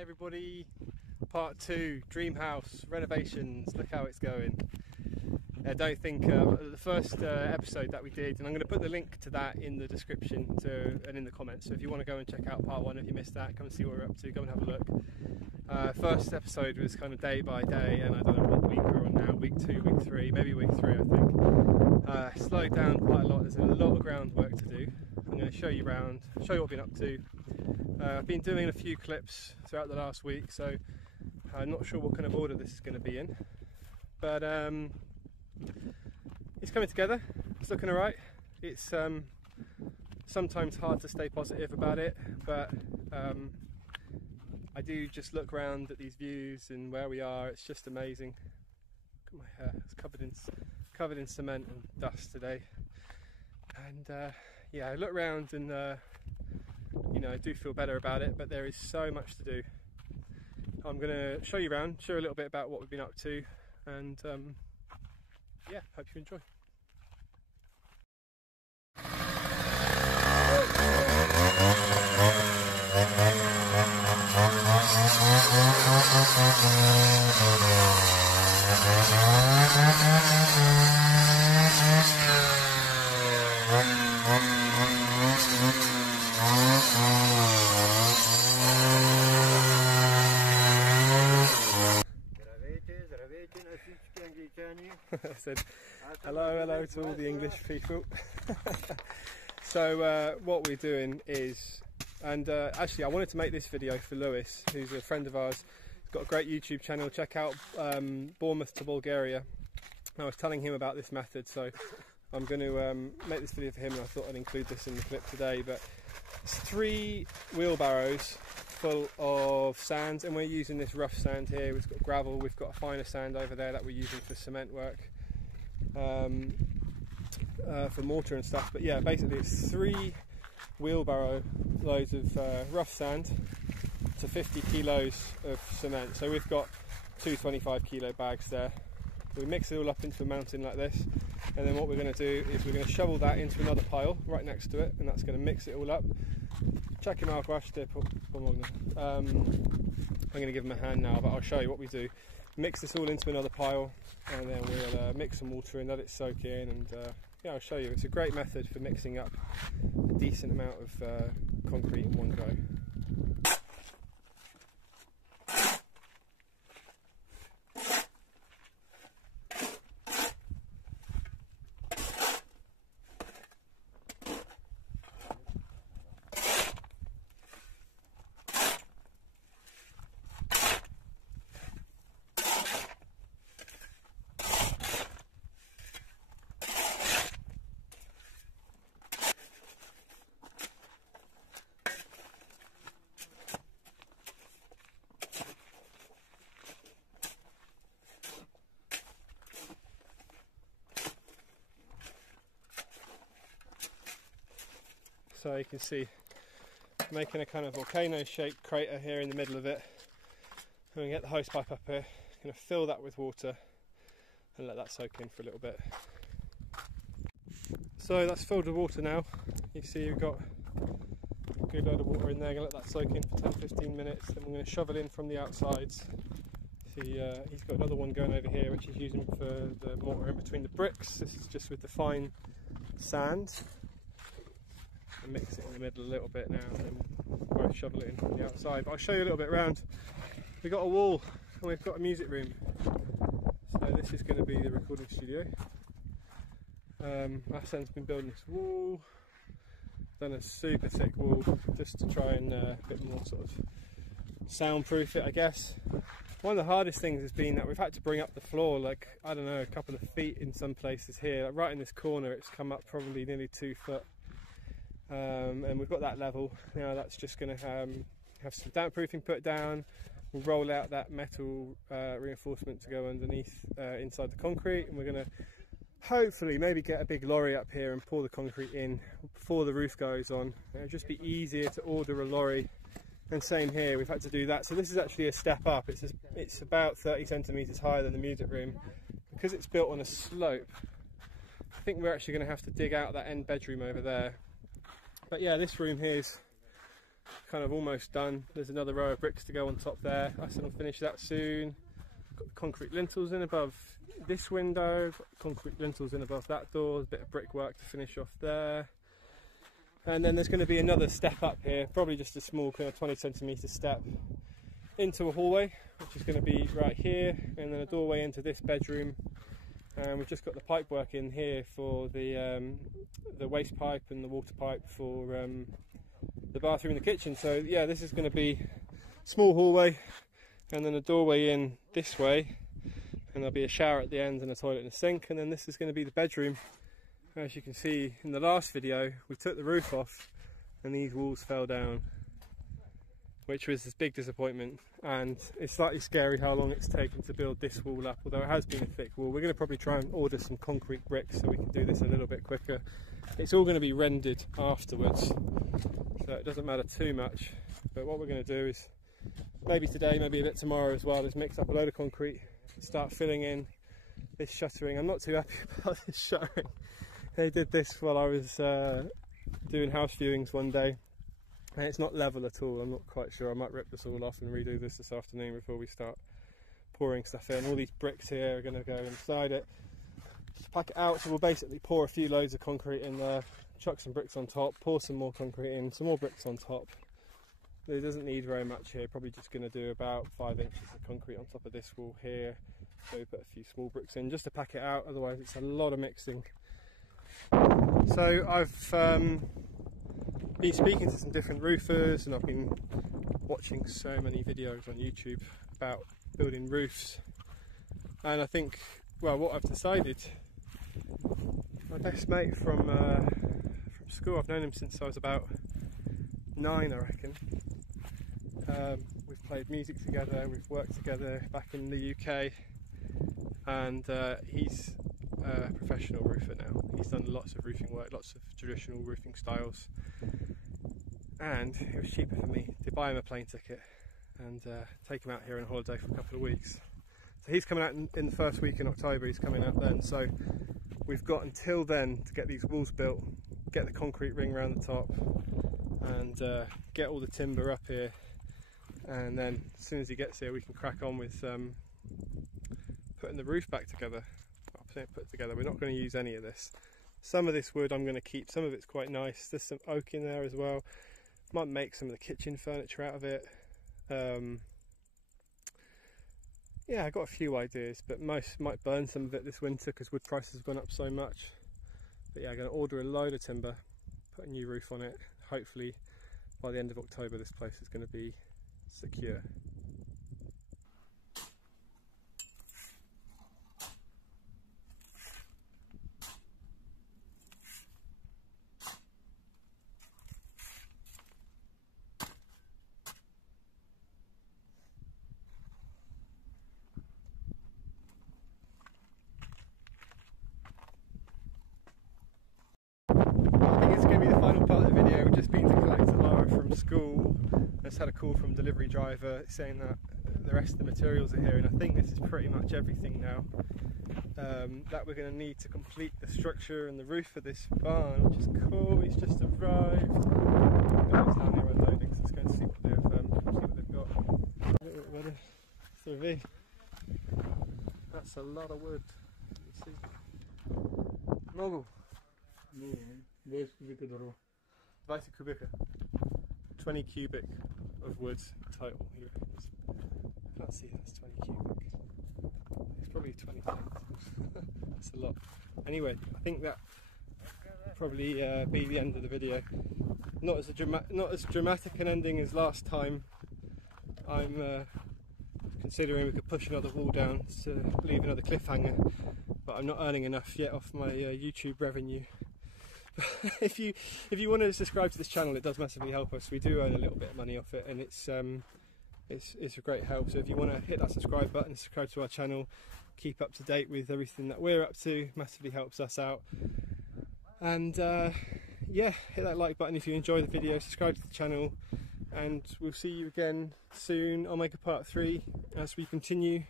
Hey everybody, part 2, dream house renovations. Look how it's going. I don't think the first episode that we did, and I'm going to put the link to that in the description and in the comments, so if you want to go and check out part 1, if you missed that, come and see what we're up to, go and have a look. First episode was kind of day by day, and I don't know what week we're on now, week 2, week 3, maybe week 3 I think. Slowed down quite a lot, there's a lot of groundwork to do. I'm going to show you around, show you what I've been up to. I've been doing a few clips throughout the last week, so I'm not sure what kind of order this is going to be in, but it's coming together, it's looking alright. It's sometimes hard to stay positive about it, but I do just look around at these views and where we are. It's just amazing. Look at my hair, it's covered in cement and dust today, and yeah, I look around and you know, I do feel better about it, but there is so much to do. I'm going to show you around, show you a little bit about what we've been up to, and yeah, hope you enjoy. I said hello to all the English people. So what we're doing is, and actually I wanted to make this video for Lewis, who's a friend of ours. He's got a great YouTube channel. Check out Bournemouth to Bulgaria. I was telling him about this method, so I'm going to make this video for him, and I thought I'd include this in the clip today. But it's 3 wheelbarrows full of sand, and we're using this rough sand here. We've got gravel, we've got a finer sand over there that we're using for cement work, for mortar and stuff. But yeah, basically it's 3 wheelbarrow loads of rough sand to 50 kilos of cement. So we've got 2 25 kilo bags there. We mix it all up into a mountain like this, and then what we're going to do is we're going to shovel that into another pile right next to it, and that's going to mix it all up. Check him out, I'm going to give him a hand now, but I'll show you what we do. Mix this all into another pile, and then we'll mix some water and let it soak in, and yeah, I'll show you. It's a great method for mixing up a decent amount of concrete in one go. So you can see, making a kind of volcano-shaped crater here in the middle of it. I'm going to get the hose pipe up here, going to fill that with water and let that soak in for a little bit. So that's filled with water now. You see you've got a good load of water in there. I'm going to let that soak in for 10-15 minutes, then we're going to shovel in from the outsides. See, he's got another one going over here which he's using for the mortar in between the bricks. This is just with the fine sand. And mix it in the middle a little bit now, and then both shovel it in from the outside. But I'll show you a little bit around. We've got a wall and we've got a music room. So this is going to be the recording studio. Hassan's been building this wall, done a super thick wall just to try and a bit more sort of soundproof it, I guess. One of the hardest things has been that we've had to bring up the floor, like, I don't know, a couple of feet in some places here. Like right in this corner it's come up probably nearly 2 foot. And we've got that level. Now that's just going to have some damp proofing put down. We'll roll out that metal reinforcement to go underneath inside the concrete, and we're going to hopefully maybe get a big lorry up here and pour the concrete in before the roof goes on. It'll just be easier to order a lorry, and same here, we've had to do that. So this is actually a step up. It's about 30 centimetres higher than the music room. Because it's built on a slope, I think we're actually going to have to dig out that end bedroom over there. But yeah, this room here is kind of almost done. There's another row of bricks to go on top there. I said I'll finish that soon. Got the concrete lintels in above this window, got concrete lintels in above that door, a bit of brickwork to finish off there. And then there's going to be another step up here, probably just a small kind of 20 centimetre step into a hallway, which is going to be right here, and then a doorway into this bedroom. And we've just got the pipe work in here for the waste pipe and the water pipe for the bathroom and the kitchen. So yeah, this is going to be a small hallway and then a doorway in this way, and there'll be a shower at the end and a toilet and a sink, and then this is going to be the bedroom. As you can see in the last video, we took the roof off and these walls fell down, which was a big disappointment, and it's slightly scary how long it's taken to build this wall up, although it has been a thick wall. We're going to probably try and order some concrete bricks so we can do this a little bit quicker. It's all going to be rendered afterwards, so it doesn't matter too much, but what we're going to do is maybe today, maybe a bit tomorrow as well, is mix up a load of concrete, start filling in this shuttering. I'm not too happy about this shuttering. They did this while I was doing house viewings one day, and it's not level at all. I'm not quite sure. I might rip this all off and redo this afternoon before we start pouring stuff in. All these bricks here are going to go inside it. Just pack it out, so we'll basically pour a few loads of concrete in there, chuck some bricks on top, pour some more concrete in, some more bricks on top. It doesn't need very much here, probably just going to do about 5 inches of concrete on top of this wall here. So we put a few small bricks in just to pack it out, otherwise it's a lot of mixing. So I've been speaking to some different roofers, and I've been watching so many videos on YouTube about building roofs, and I think, well, what I've decided, my best mate from school, I've known him since I was about 9, I reckon. We've played music together, we've worked together back in the UK, and he's a professional roofer now. He's done lots of roofing work, lots of traditional roofing styles, and it was cheaper for me to buy him a plane ticket and take him out here on holiday for a couple of weeks. So he's coming out in the first week in October, he's coming out then, so we've got until then to get these walls built, get the concrete ring around the top, and get all the timber up here, and then as soon as he gets here we can crack on with putting the roof back together. Put together. We're not going to use any of this. Some of this wood I'm going to keep, some of it's quite nice. There's some oak in there as well. Might make some of the kitchen furniture out of it. Yeah, I got a few ideas, but most might burn some of it this winter because wood prices have gone up so much. But yeah, I'm going to order a load of timber, put a new roof on it. Hopefully by the end of October this place is going to be secure. Just been to collect Lara from school. I just had a call from delivery driver saying that the rest of the materials are here, and I think this is pretty much everything now that we're going to need to complete the structure and the roof of this barn, which is cool. He's just arrived. Guys down here unloading, so let's go and see what they've got. A little bit better. So that's a lot of wood. You see? Много. 20 cubic. 20 cubic of wood total here. I can't see that's 20 cubic. It's probably 20 tons. That's a lot. Anyway, I think that probably be the end of the video. Not as dramatic an ending as last time. I'm considering we could push another wall down to leave another cliffhanger, but I'm not earning enough yet off my YouTube revenue. If you want to subscribe to this channel, it does massively help us. We do earn a little bit of money off it, and it's a great help. So if you want to hit that subscribe button, subscribe to our channel, keep up to date with everything that we're up to, massively helps us out. And yeah, hit that like button if you enjoy the video, subscribe to the channel, and we'll see you again soon. I'll make a part 3 as we continue.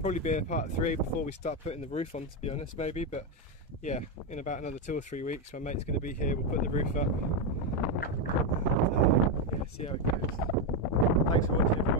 Probably be a part 3 before we start putting the roof on, to be honest, maybe, but yeah, in about another 2 or 3 weeks my mate's going to be here, we'll put the roof up, Yeah, see how it goes. Thanks for watching everyone.